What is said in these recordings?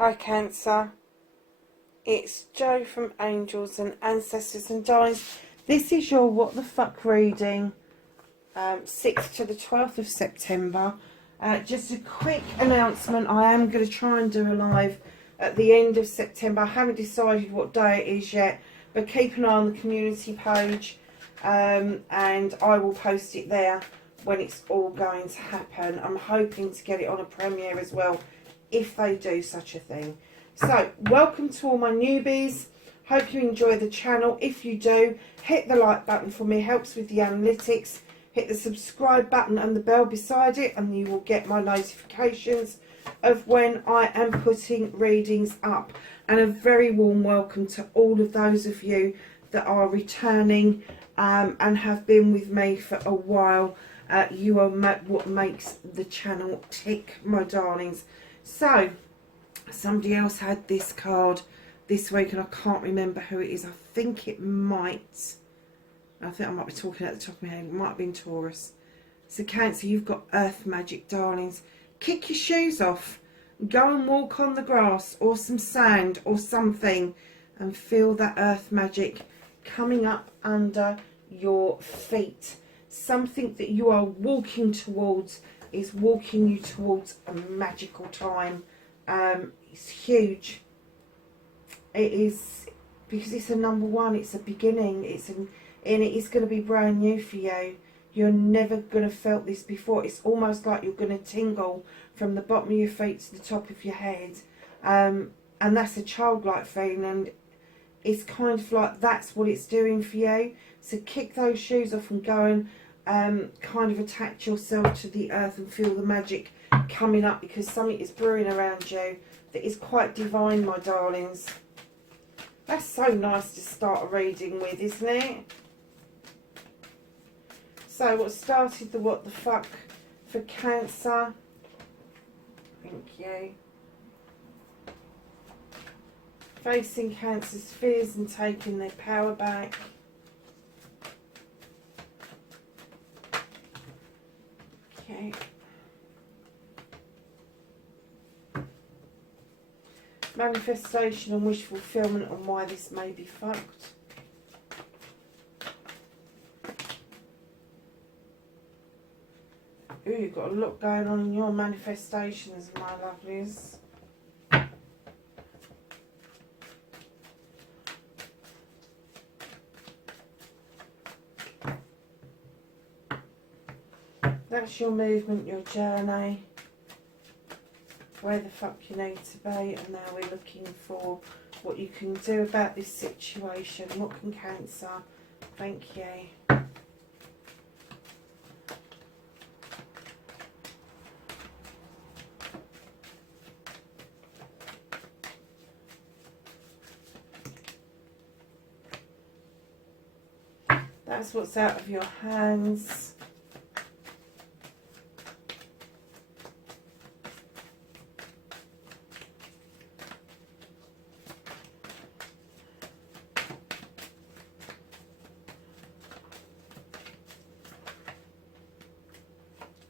Hi Cancer, it's Jo from Angels and Ancestors and Darlings. This is your What the Fuck reading, 6th to the 12th of September. Just a quick announcement, I am going to try and do a live at the end of September. I haven't decided what day it is yet, but keep an eye on the community page and I will post it there when it's all going to happen. I'm hoping to get it on a premiere as well, if they do such a thing. So, welcome to all my newbies. Hope you enjoy the channel. If you do, hit the like button for me. It helps with the analytics. Hit the subscribe button and the bell beside it, and you will get my notifications of when I am putting readings up. And a very warm welcome to all of those of you that are returning and have been with me for a while. You are what makes the channel tick, my darlings. So, somebody else had this card this week, and I can't remember who it is. I think I might be talking at the top of my head. It might have been Taurus. So, Cancer, you've got earth magic, darlings. Kick your shoes off. Go and walk on the grass or some sand or something and feel that earth magic coming up under your feet. Something that you are walking towards is walking you towards a magical time. It's huge. It is, because it's a number one, it's a beginning, and it is going to be brand new for you. You're never going to felt this before. It's almost like you're going to tingle from the bottom of your feet to the top of your head, and that's a childlike feeling, and it's kind of like that's what it's doing for you. So kick those shoes off and go and kind of attach yourself to the earth and feel the magic coming up, because something is brewing around you that is quite divine, my darlings. That's so nice to start a reading with, isn't it? So what started the what the fuck for Cancer? Thank you. Facing Cancer's fears and taking their power back. Okay. Manifestation and wish fulfillment, and why this may be fucked. Ooh, you've got a lot going on in your manifestations, my lovelies. That's your movement, your journey, where the fuck you need to be, and now we're looking for what you can do about this situation. What can Cancer? Thank you. That's what's out of your hands.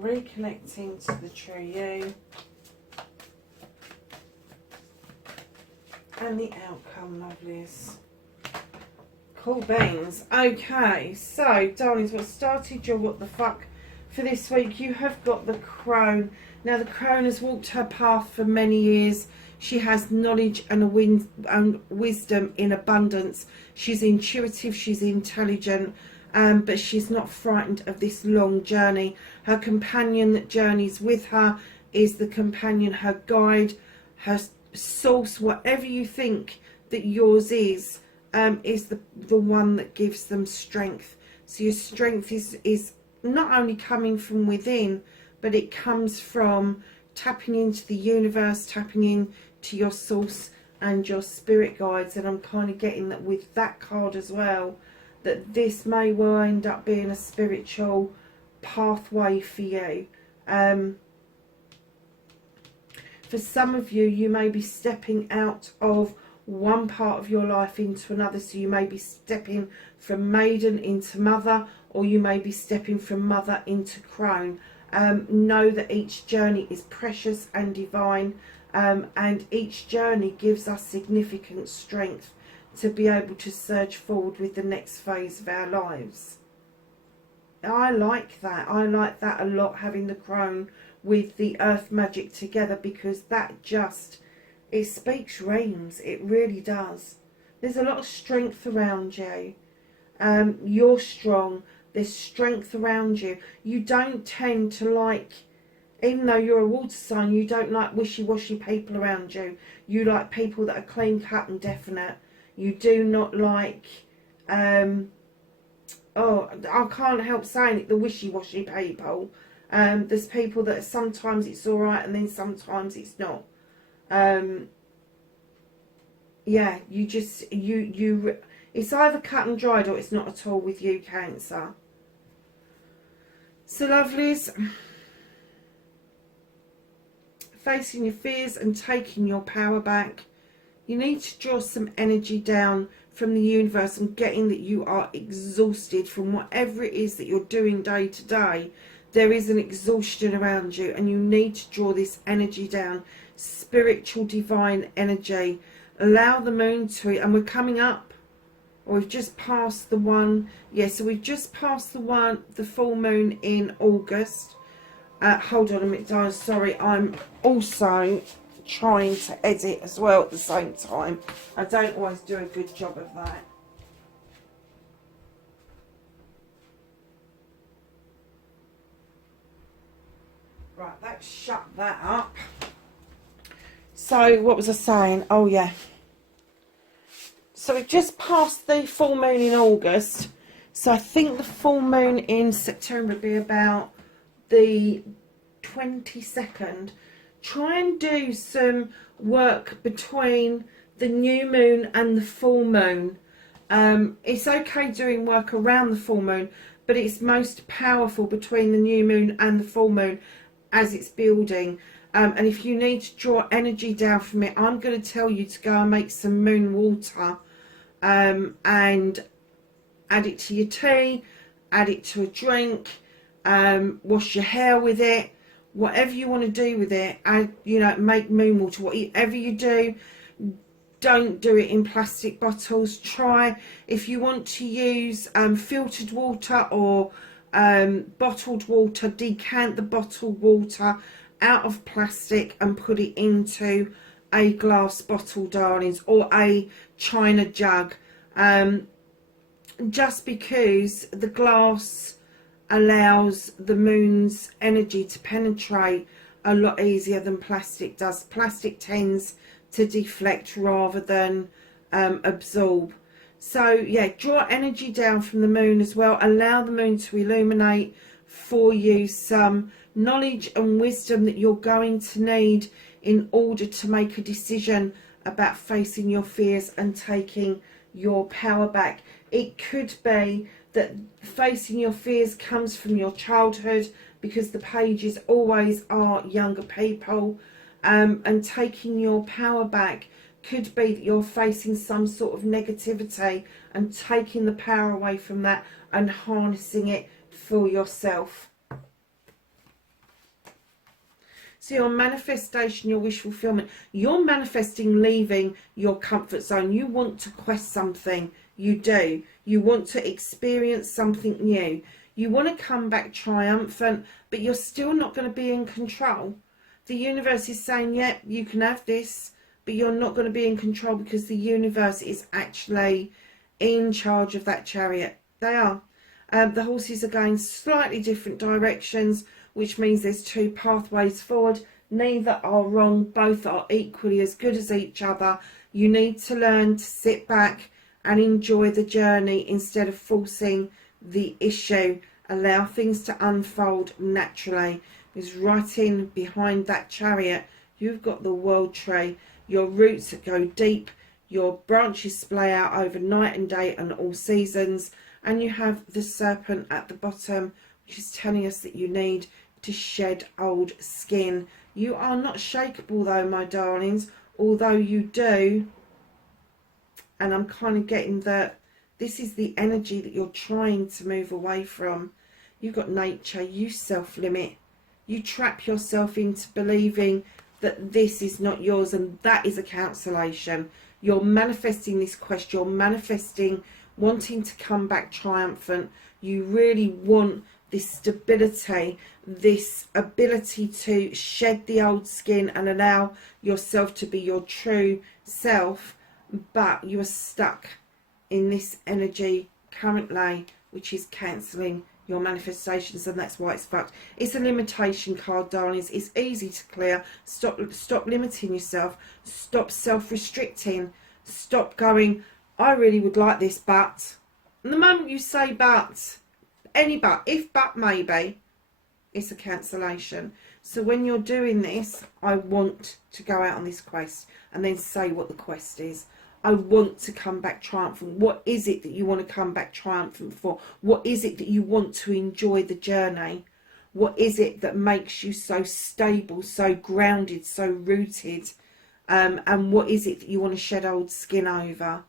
Reconnecting to the true you. And the outcome, lovelies. Cool beans. Okay, so, darlings, what started your what the fuck for this week? You have got the crone. Now, the crone has walked her path for many years. She has knowledge and wisdom in abundance. She's intuitive, she's intelligent. But she's not frightened of this long journey. Her companion that journeys with her is the companion, her guide, her source, whatever you think that yours is the one that gives them strength. So your strength is not only coming from within, but it comes from tapping into the universe, tapping into your source and your spirit guides. And I'm kind of getting that with that card as well, that this may well end up being a spiritual pathway for you. For some of you, you may be stepping out of one part of your life into another. So you may be stepping from maiden into mother, or you may be stepping from mother into crone. Know that each journey is precious and divine, and each journey gives us significant strength to be able to surge forward with the next phase of our lives. I like that. I like that a lot, having the crone with the earth magic together, because that just, it speaks reams. It really does. There's a lot of strength around you. You're strong. There's strength around you. You don't tend to like, even though you're a water sign, you don't like wishy-washy people around you. You like people that are clean cut and definite. You do not like, oh, I can't help saying it, the wishy-washy people. There's people that sometimes it's all right and then sometimes it's not. Yeah, you just, it's either cut and dried or it's not at all with you, Cancer. So, lovelies, facing your fears and taking your power back. You need to draw some energy down from the universe and getting that you are exhausted from whatever it is that you're doing day to day. There is an exhaustion around you and you need to draw this energy down. Spiritual, divine energy. Allow the moon to, and we're coming up, or we've just passed the one, yeah, so we've just passed the full moon in August. Hold on a minute, guys, sorry, I'm also trying to edit as well at the same time. I don't always do a good job of that. Right, let's shut that up. So, what was I saying? Oh, yeah. So, we've just passed the full moon in August. So, I think the full moon in September will be about the 22nd. Try and do some work between the new moon and the full moon. It's okay doing work around the full moon, but it's most powerful between the new moon and the full moon as it's building. And if you need to draw energy down from it, I'm going to tell you to go and make some moon water and add it to your tea, add it to a drink, wash your hair with it, whatever you want to do with it. And, you know, make moon water. Whatever you do, don't do it in plastic bottles. Try, if you want to use filtered water or bottled water, decant the bottled water out of plastic and put it into a glass bottle, darlings, or a china jug, just because the glass allows the moon's energy to penetrate a lot easier than plastic does. Plastic tends to deflect rather than absorb. So yeah, draw energy down from the moon as well. Allow the moon to illuminate for you some knowledge and wisdom that you're going to need in order to make a decision about facing your fears and taking your power back. It could be that facing your fears comes from your childhood, because the pages always are younger people, and taking your power back could be that you're facing some sort of negativity and taking the power away from that and harnessing it for yourself. So your manifestation, your wish fulfillment, you're manifesting leaving your comfort zone. You want to quest something. You do. You want to experience something new. You want to come back triumphant, but you're still not going to be in control. The universe is saying, yep, you can have this, but you're not going to be in control, because the universe is actually in charge of that chariot. They are. The horses are going slightly different directions, which means there's two pathways forward. Neither are wrong. Both are equally as good as each other. You need to learn to sit back and enjoy the journey instead of forcing the issue. Allow things to unfold naturally. Because right in behind that chariot, you've got the world tree. Your roots that go deep. Your branches splay out over night and day and all seasons. And you have the serpent at the bottom, which is telling us that you need to shed old skin. You are not shakeable though, my darlings, although you do. And I'm kind of getting that this is the energy that you're trying to move away from. You've got nature, you self-limit. You trap yourself into believing that this is not yours, and that is a cancellation. You're manifesting this quest, you're manifesting wanting to come back triumphant. You really want this stability, this ability to shed the old skin and allow yourself to be your true self, but you are stuck in this energy currently, which is cancelling your manifestations, and that's why it's fucked. It's a limitation card, darlings. It's easy to clear. Stop limiting yourself. Stop self-restricting. Stop going, I really would like this, but. And the moment you say but, any but, if but maybe, it's a cancellation. So when you're doing this, I want to go out on this quest, and then say what the quest is. I want to come back triumphant. What is it that you want to come back triumphant for? What is it that you want to enjoy the journey? What is it that makes you so stable, so grounded, so rooted? And what is it that you want to shed old skin over?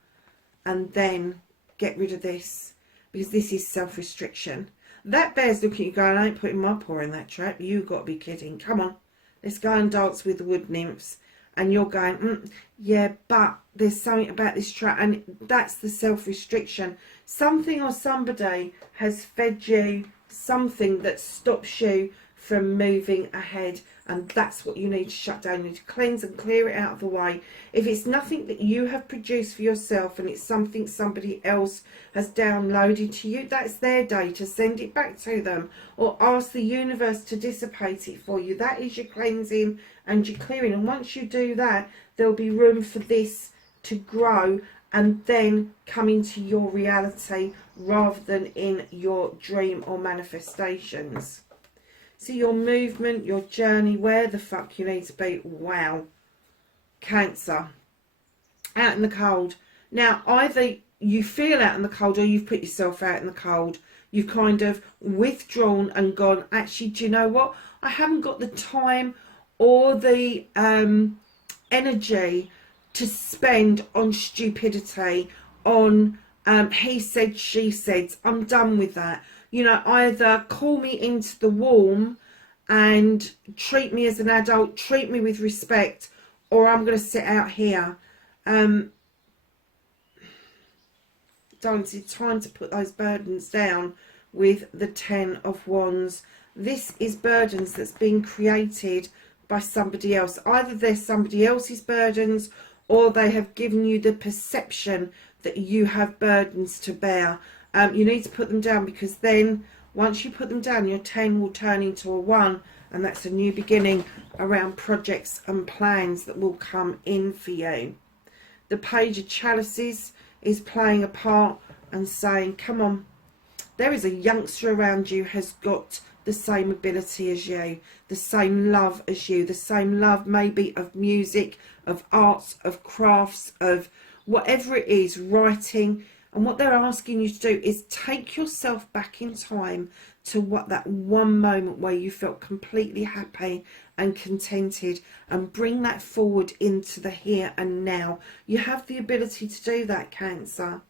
And then get rid of this, because this is self-restriction. That bear's looking at you going, I ain't putting my paw in that trap. You got to be kidding. Come on, let's go and dance with the wood nymphs. And you're going, yeah, but there's something about this trap, and that's the self-restriction. Something or somebody has fed you something that stops you from moving ahead, and that's what you need to shut down. You need to cleanse and clear it out of the way. If it's nothing that you have produced for yourself and it's something somebody else has downloaded to you, that's their data. Send it back to them, or ask the universe to dissipate it for you. That is your cleansing and your clearing. And once you do that, there'll be room for this to grow and then come into your reality rather than in your dream or manifestations. So your movement, your journey, where the fuck you need to be. Wow. Cancer. Out in the cold. Now, either you feel out in the cold or you've put yourself out in the cold. You've kind of withdrawn and gone, actually, do you know what? I haven't got the time or the energy to spend on stupidity, on he said, she said. I'm done with that. You know, either call me into the warm and treat me as an adult, treat me with respect, or I'm going to sit out here. Darling, it's time to put those burdens down with the 10 of Wands. This is burdens that's been created by somebody else. Either they're somebody else's burdens, or they have given you the perception that you have burdens to bear. You need to put them down, because then once you put them down, your 10 will turn into a 1, and that's a new beginning around projects and plans that will come in for you. The Page of Chalices is playing a part and saying, come on, there is a youngster around you has got the same ability as you, the same love as you, the same love maybe of music, of arts, of crafts, of whatever it is, writing. And what they're asking you to do is take yourself back in time to what that one moment where you felt completely happy and contented, and bring that forward into the here and now. You have the ability to do that, Cancer.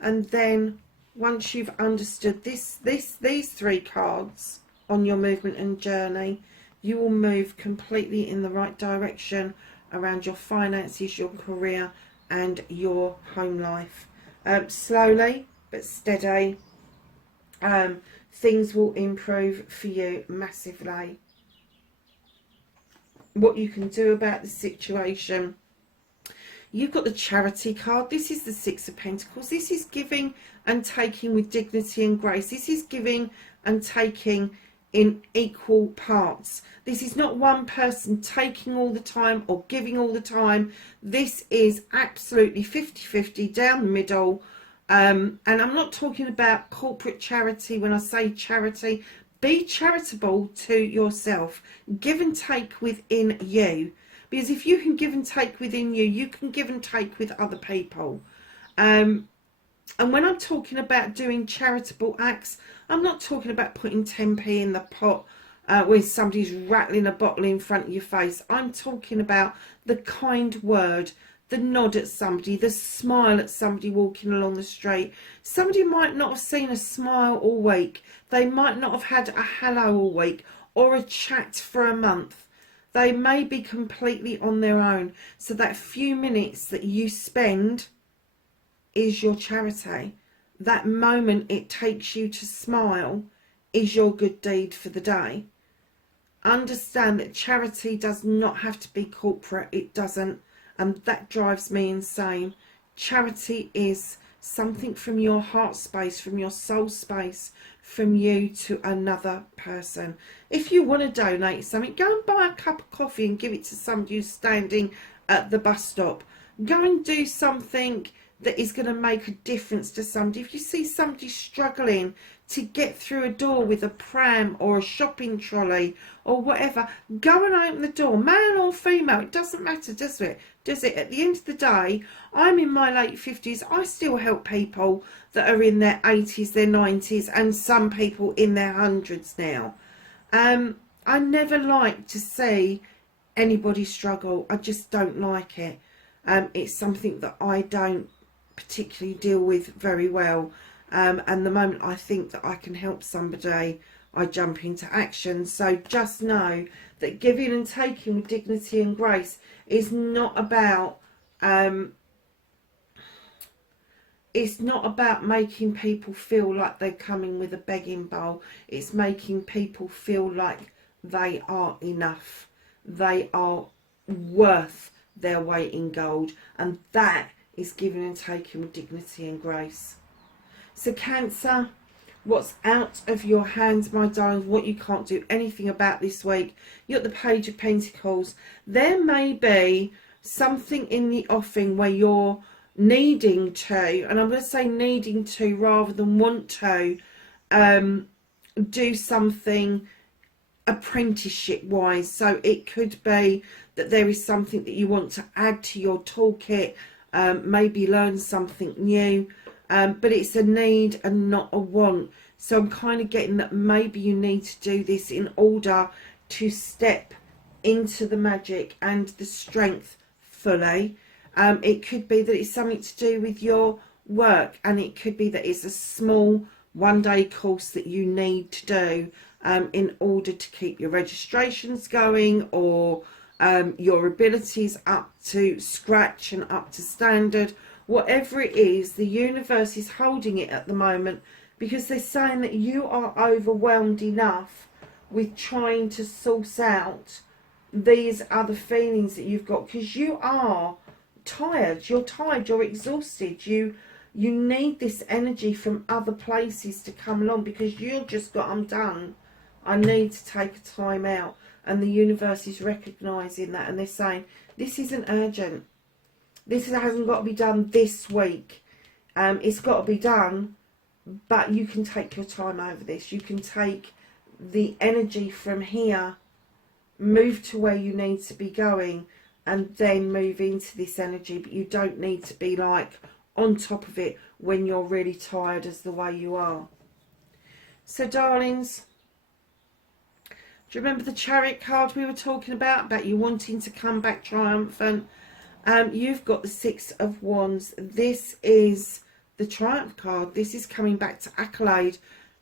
And then once you've understood these 3 cards on your movement and journey, you will move completely in the right direction around your finances, your career, and your home life. Slowly but steady, things will improve for you massively. What you can do about the situation, you've got the Charity card. This is the 6 of Pentacles. This is giving and taking with dignity and grace. This is giving and taking in equal parts. This is not one person taking all the time or giving all the time. This is absolutely 50-50 down the middle. And I'm not talking about corporate charity when I say charity. Be charitable to yourself. Give and take within you. Because if you can give and take within you, you can give and take with other people. And when I'm talking about doing charitable acts, I'm not talking about putting 10p in the pot when somebody's rattling a bottle in front of your face. I'm talking about the kind word, the nod at somebody, the smile at somebody walking along the street. Somebody might not have seen a smile all week. They might not have had a hello all week. or a chat for a month. They may be completely on their own. So that few minutes that you spend is your charity. That moment it takes you to smile is your good deed for the day. Understand that charity does not have to be corporate. It doesn't. And that drives me insane. Charity is something from your heart space, from your soul space, from you to another person. If you want to donate something, go and buy a cup of coffee and give it to somebody who's standing at the bus stop. Go and do something that is going to make a difference to somebody. If you see somebody struggling to get through a door with a pram or a shopping trolley or whatever, go and open the door, male or female, it doesn't matter, does it? At the end of the day, I'm in my late 50s, I still help people that are in their 80s, their 90s, and some people in their hundreds now. I never like to see anybody struggle. I just don't like it. It's something that I don't particularly deal with very well. And the moment I think that I can help somebody, I jump into action. So just know that giving and taking with dignity and grace is not about it's not about making people feel like they're coming with a begging bowl. It's making people feel like they are enough. They are worth their weight in gold, and that is giving and taking with dignity and grace. So Cancer, what's out of your hands, my darlings, what you can't do anything about this week, you're at the Page of Pentacles. There may be something in the offing where you're needing to, and I'm going to say needing to rather than want to, do something apprenticeship wise. So it could be that there is something that you want to add to your toolkit, maybe learn something new, but it's a need and not a want. So I'm kind of getting that maybe you need to do this in order to step into the magic and the strength fully. It could be that it's something to do with your work, and it could be that it's a small one-day course that you need to do in order to keep your registrations going, or your abilities up to scratch and up to standard. Whatever it is, the universe is holding it at the moment, because they're saying that you are overwhelmed enough with trying to source out these other feelings that you've got, because you are tired, you're exhausted, you need this energy from other places to come along, because you've just got, I'm done, I need to take a time out. And the universe is recognising that, and they're saying this isn't urgent, this hasn't got to be done this week, it's got to be done, but you can take your time over this. You can take the energy from here, move to where you need to be going, and then move into this energy. But you don't need to be like on top of it when you're really tired as the way you are. So darlings, do you remember the Chariot card we were talking about you wanting to come back triumphant? You've got the Six of Wands. This is the Triumph card. This is coming back to accolade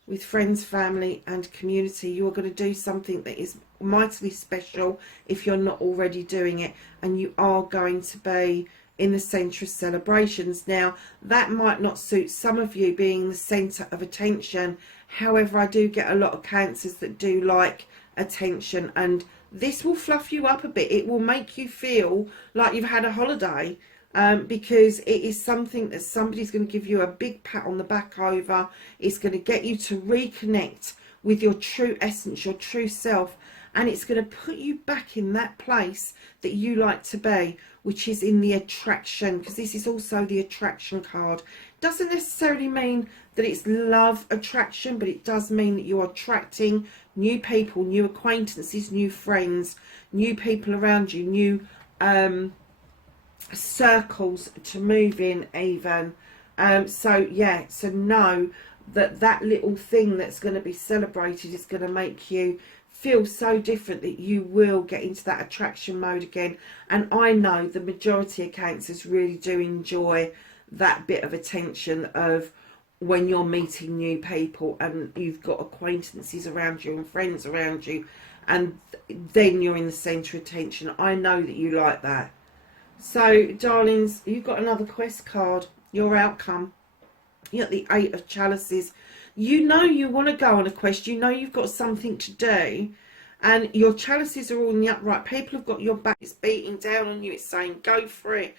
with friends, family and community. You are going to do something that is mightily special if you're not already doing it, and you are going to be in the centre of celebrations. Now that might not suit some of you, being the centre of attention. However, I do get a lot of Cancers that do like attention, and this will fluff you up a bit. It will make you feel like you've had a holiday, because it is something that somebody's going to give you a big pat on the back over. It's going to get you to reconnect with your true essence, your true self, and it's going to put you back in that place that you like to be, which is in the attraction, because this is also the attraction card. Doesn't necessarily mean that it's love attraction, but it does mean that you're attracting new people, new acquaintances, new friends, new people around you, new circles to move in even. So yeah, so know that that little thing that's going to be celebrated is going to make you feel so different that you will get into that attraction mode again. And I know the majority of Cancers really do enjoy that bit of attention, of when you're meeting new people and you've got acquaintances around you and friends around you, and then you're in the centre of attention. I know that you like that. So, darlings, you've got another quest card. Your outcome. You're at the Eight of Chalices. You know you want to go on a quest. You know you've got something to do. And your chalices are all in the upright. People have got your back. It's beating down on you. It's saying, go for it.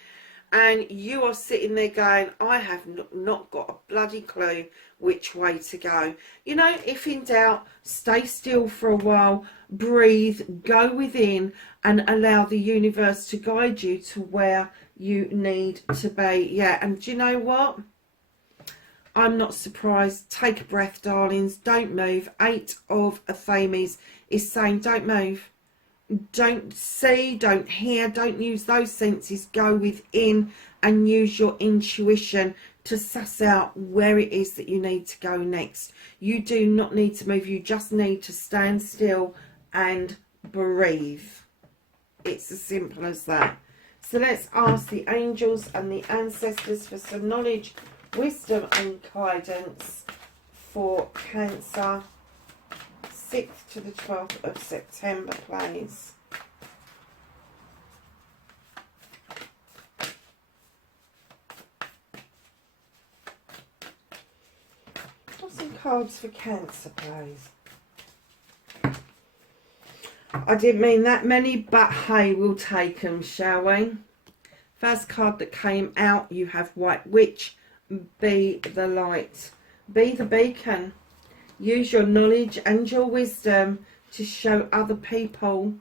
And you are sitting there going, I have not got a bloody clue which way to go. You know, if in doubt, stay still for a while, breathe, go within and allow the universe to guide you to where you need to be. Yeah, and do you know what? I'm not surprised. Take a breath, darlings. Don't move. Eight of Athames is saying, don't move. Don't see, don't hear, don't use those senses. Go within and use your intuition to suss out where it is that you need to go next. You do not need to move. You just need to stand still and breathe. It's as simple as that. So let's ask the angels and the ancestors for some knowledge, wisdom and guidance for Cancer. 6th to the 12th of September, please. Got some cards for Cancer, please. I didn't mean that many, but hey, we'll take them, shall we? First card that came out, you have White Witch. Be the light. Be the beacon. Use your knowledge and your wisdom to show other people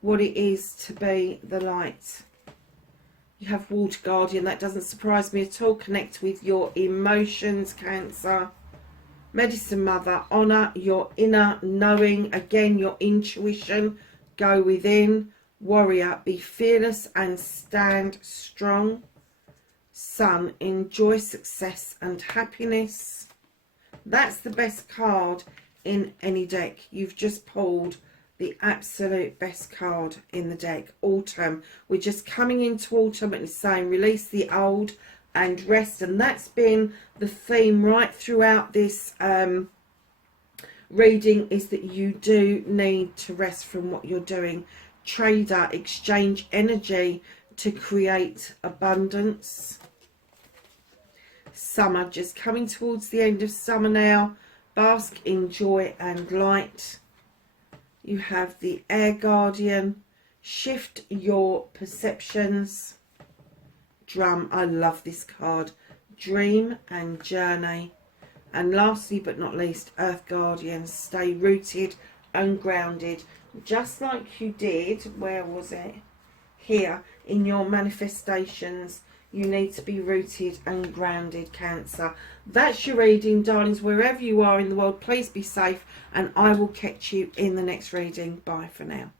what it is to be the light. You have Water Guardian. That doesn't surprise me at all. Connect with your emotions, Cancer. Medicine Mother. Honour your inner knowing. Again, your intuition. Go within. Warrior. Be fearless and stand strong. Sun. Enjoy success and happiness. That's the best card in any deck. You've just pulled the absolute best card in the deck. Autumn. We're just coming into autumn and it's saying release the old and rest. And that's been the theme right throughout this reading, is that you do need to rest from what you're doing. Trader. Exchange energy to create abundance. Summer, just coming towards the end of summer now. Bask in joy and light. You have the Air Guardian. Shift your perceptions. Drum, I love this card. Dream and journey. And lastly but not least, Earth Guardian. Stay rooted and grounded, just like you did, where was it? Here, in your manifestations. You need to be rooted and grounded, Cancer. That's your reading, darlings. Wherever you are in the world, please be safe. And I will catch you in the next reading. Bye for now.